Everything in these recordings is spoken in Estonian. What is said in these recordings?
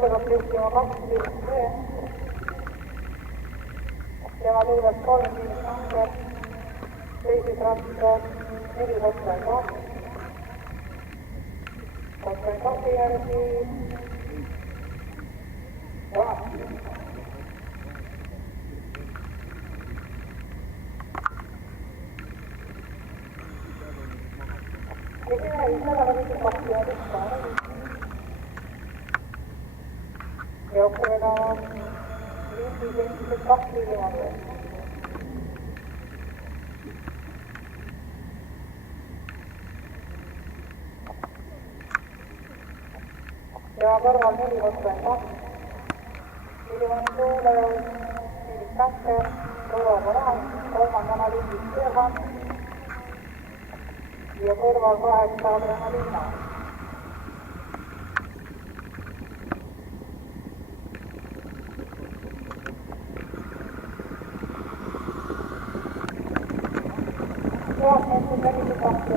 Kasvõi püstima 2,5. Tema tuules 35 number, reisitransfer 422. 22 järgi. Joukkueena on 5,2 miljoonaa. Ja kõrval 422 miljoonit tuule, Filip Käkker, Toro Moraal, kolmandana Lindis Kirhan ja kõrval 8 Adrenaliina. Tuotmeettiin 42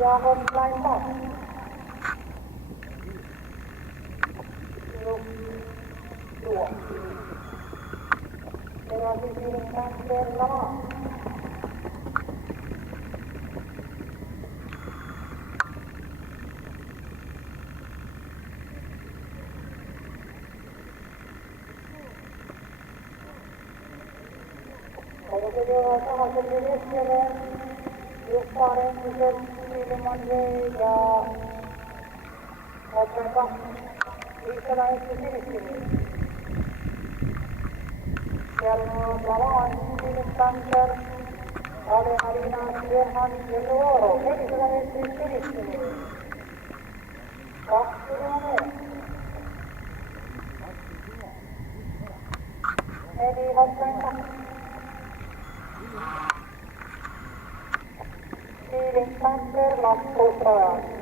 ja hotline taas. Tuo. Meillä on siis yhdistään kertaa. Odotetaan samaisen keskelle. Jukka Rentsisen, Ilman V ja Otrenka Liikkala Eesti Sinistin. Siellä on Lavan, Filip Käkker, Adrenaliina, Kirhan ja Toro. Liikkala Eesti Sinistin. 2 miljoonaa. 4 Otrenka. Filip Käkker, lappuusraja.